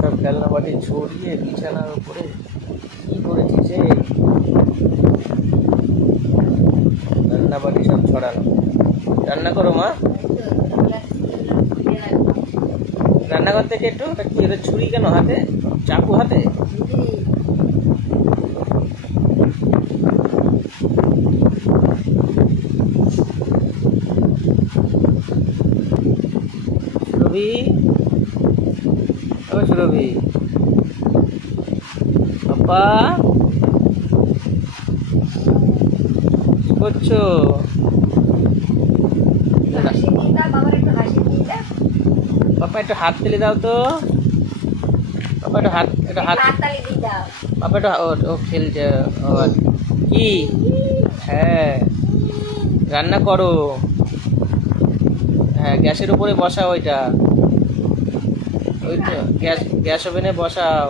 সব খেলনা বাটি ছড়িয়ে বিছানার উপরে কি করেছিস রে? রান্না বাটি সব ছড়ানো। রান্না করো মা, রান্নাঘর থেকে একটু। ওটা কি, ওটা ছুরি কেন হাতে, চাকু হাতে? সুরভি, ও সুরভি, পাপা কি করছো? পাপা একটু হাত তুলে দাও তো। পাপা একটু হাত, একটু হাত, পাপা একটু ও খেলছে। ও কি? হ্যাঁ, রান্না করো। হ্যাঁ, গ্যাসের উপরে বসাও ওইটা। ওই তো গ্যাস ওভেনে বসাও।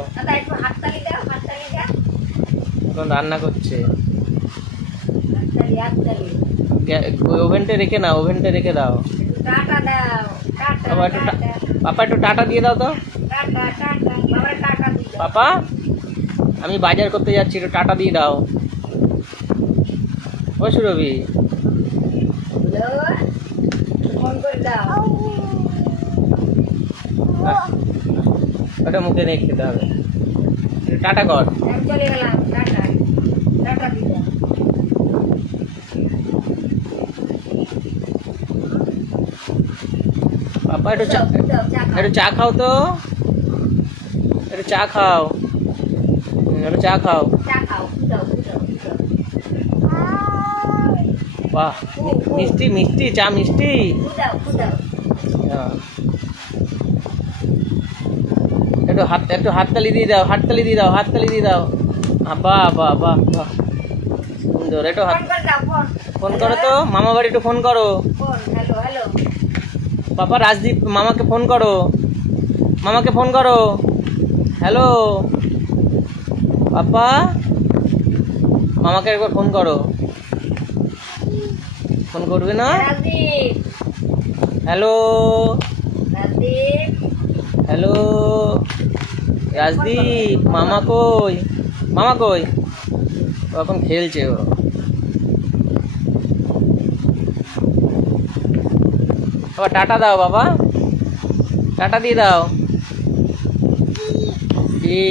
এখন রান্না করছে। ওই ওভেনটা রেখে নাও, ওভেনটা রেখে দাও। বাবা একটু পাপা একটু টাটা দিয়ে দাও তো। পাপা, আমি বাজার করতে যাচ্ছি, একটু টাটা দিয়ে দাও। ও সুরভি, ওটা মুখে নিয়ে খেতে হবে। একটু টাটা কর। পাপা একটু একটু চা খাও তো, একটু চা খাও, একটু চা খাও। বাহ, মিষ্টি মিষ্টি চা, মিষ্টি। হ্যাঁ। একটু হাততালি দিয়ে দাও, হাততালি দিয়ে দাও, হাততালি দিয়ে দাও। বাহ বাহ বাহ বাহ, সুন্দর। একটু ফোন করো তো, মামা বাড়ি একটু ফোন করো। পাপা, রাজদীপ মামাকে ফোন করো, মামাকে ফোন করো। হ্যালো পাপা, মামাকে একবার ফোন করো। ফোন করবে না? হ্যালো হ্যালো রাজদীপ, মামা কই? মামা কই? ও এখন খেলছে। ও বাবা টাটা দাও, বাবা টাটা দিয়ে দাও। জি।